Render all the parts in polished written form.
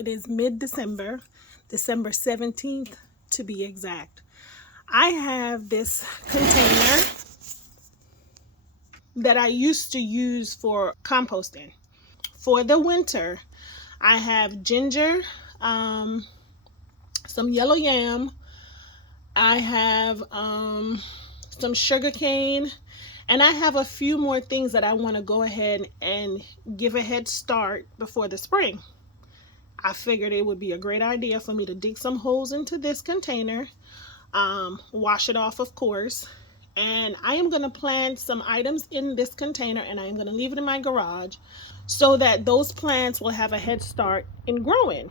It is mid-December, December 17th to be exact. I have this container that I used to use for composting. For the winter, I have ginger, some yellow yam, I have some sugarcane, and I have a few more things that I want to go ahead and give a head start before the spring. I figured it would be a great idea for me to dig some holes into this container, wash it off, of course, and I am going to plant some items in this container, and I am going to leave it in my garage so that those plants will have a head start in growing.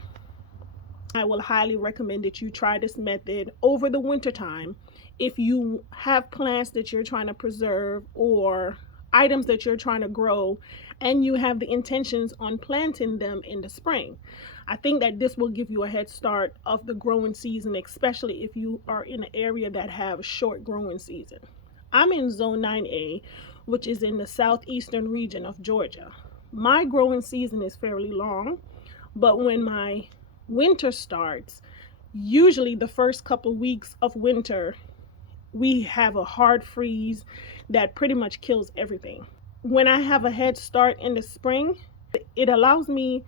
I will highly recommend that you try this method over the winter time if you have plants that you're trying to preserve or items that you're trying to grow and you have the intentions on planting them in the spring. I think that this will give you a head start of the growing season, especially if you are in an area that have a short growing season. I'm in zone 9A, which is in the southeastern region of Georgia. My growing season is fairly long, but when my winter starts, usually the first couple weeks of winter, we have a hard freeze that pretty much kills everything. When I have a head start in the spring, it allows me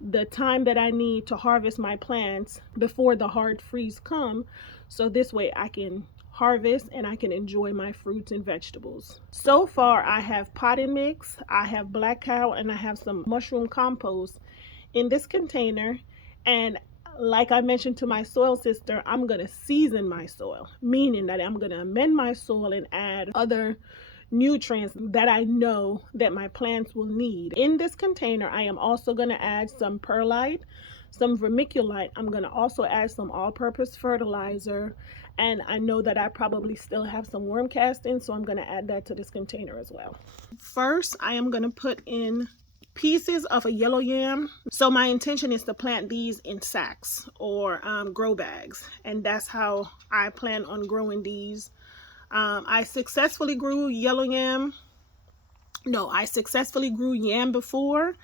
the time that I need to harvest my plants before the hard freeze come, so this way I can harvest and I can enjoy my fruits and vegetables. So far I have potting mix, I have black cow, and I have some mushroom compost in this container. And like I mentioned to my soil sister, I'm going to season my soil, meaning that I'm going to amend my soil and add other nutrients that I know that my plants will need. In this container, I am also going to add some perlite, some vermiculite. I'm going to also add some all-purpose fertilizer, and I know that I probably still have some worm casting, so I'm going to add that to this container as well. First, I am going to put in pieces of a yellow yam. So my intention is to plant these in sacks or grow bags, and that's how I plan on growing these. I successfully grew yam before,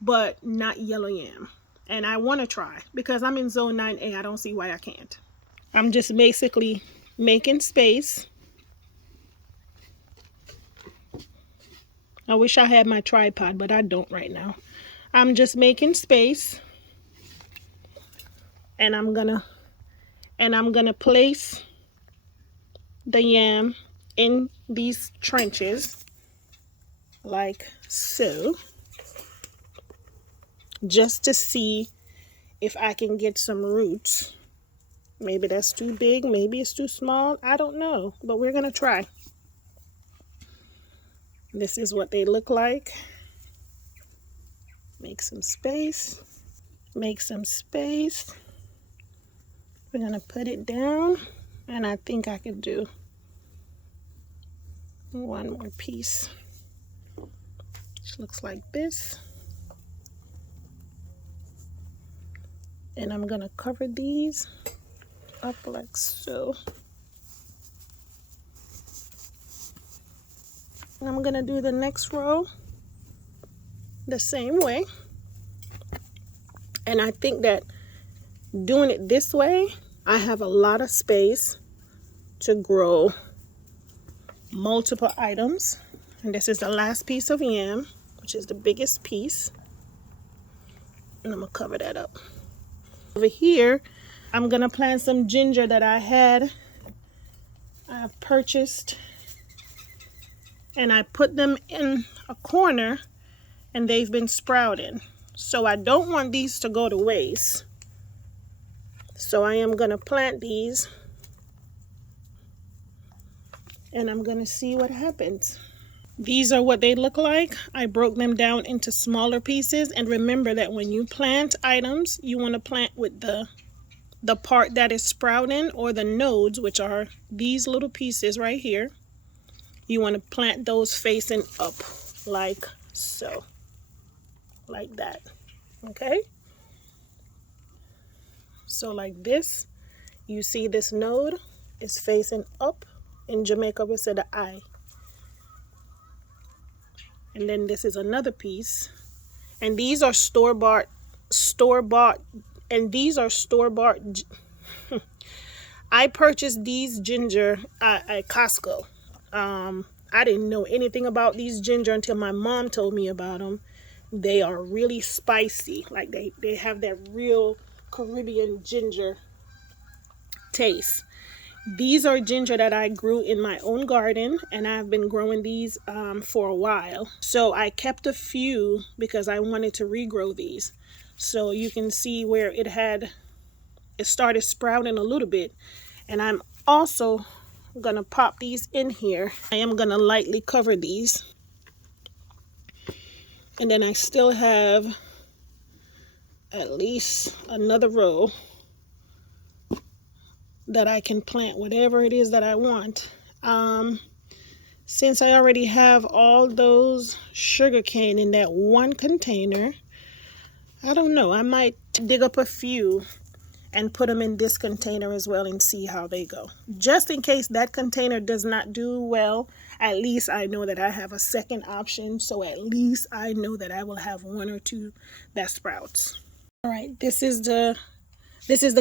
but not yellow yam, and I want to try because I'm in zone 9A. I don't see why I can't. I'm just basically making space. I wish I had my tripod, but I don't right now. I'm just making space, and I'm gonna place the yam in these trenches like so, just to see if I can get some roots. Maybe that's too big, maybe it's too small, I don't know, but we're gonna try. This is what they look like. Make some space. Make some space. We're gonna put it down, and I think I could do one more piece, which looks like this. And I'm gonna cover these up like so. And I'm gonna do the next row the same way. And I think that doing it this way, I have a lot of space to grow multiple items. And this is the last piece of yam, which is the biggest piece. And I'm gonna cover that up. Over here, I'm gonna plant some ginger that I've purchased, and I put them in a corner and they've been sprouting. So I don't want these to go to waste. So I am gonna plant these, and I'm gonna see what happens. These are what they look like. I broke them down into smaller pieces, and remember that when you plant items, you want to plant with the part that is sprouting, or the nodes, which are these little pieces right here. You want to plant those facing up like so, like that. Okay, so like this, you see this node is facing up. In Jamaica we say the eye. And then this is another piece, and these are store-bought store-bought, and these are store-bought. I purchased these ginger at Costco. I didn't know anything about these ginger until my mom told me about them. They are really spicy. Like they have that real Caribbean ginger taste. These are ginger that I grew in my own garden, and I've been growing these for a while. So I kept a few because I wanted to regrow these. So you can see where it started sprouting a little bit. And I'm also gonna pop these in here. I am gonna lightly cover these. And then I still have at least another row that I can plant whatever it is that I want. Since I already have all those sugarcane in that one container, I don't know, I might dig up a few and put them in this container as well and see how they go. Just in case that container does not do well, at least I know that I have a second option, so at least I know that I will have one or two that sprouts. All right, this is the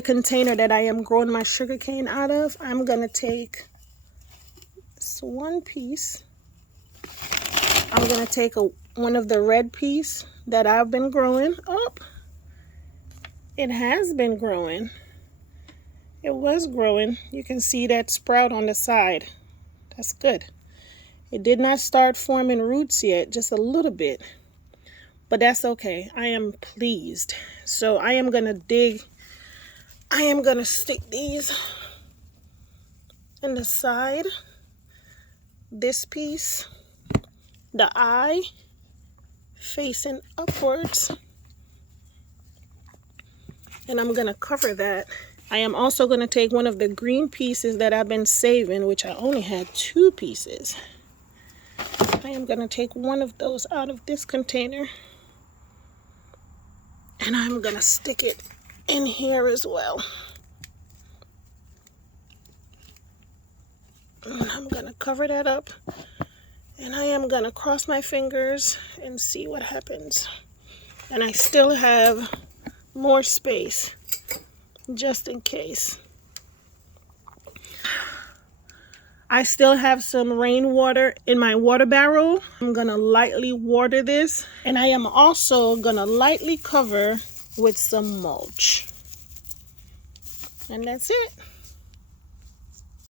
container that I am growing my sugarcane out of. I'm gonna take this one piece. I'm gonna take one of the red piece that I've been growing up. It has been growing. It was growing. You can see that sprout on the side. That's good. It did not start forming roots yet, just a little bit. But that's okay. I am pleased. So I am going to stick these in the side. This piece, the eye facing upwards. And I'm going to cover that. I am also going to take one of the green pieces that I've been saving, which I only had 2 pieces. I am going to take one of those out of this container. And I'm going to stick it in here as well. And I'm going to cover that up. And I am going to cross my fingers and see what happens. And I still have more space just in case. I still have some rainwater in my water barrel. I'm gonna lightly water this, and I am also gonna lightly cover with some mulch. And that's it.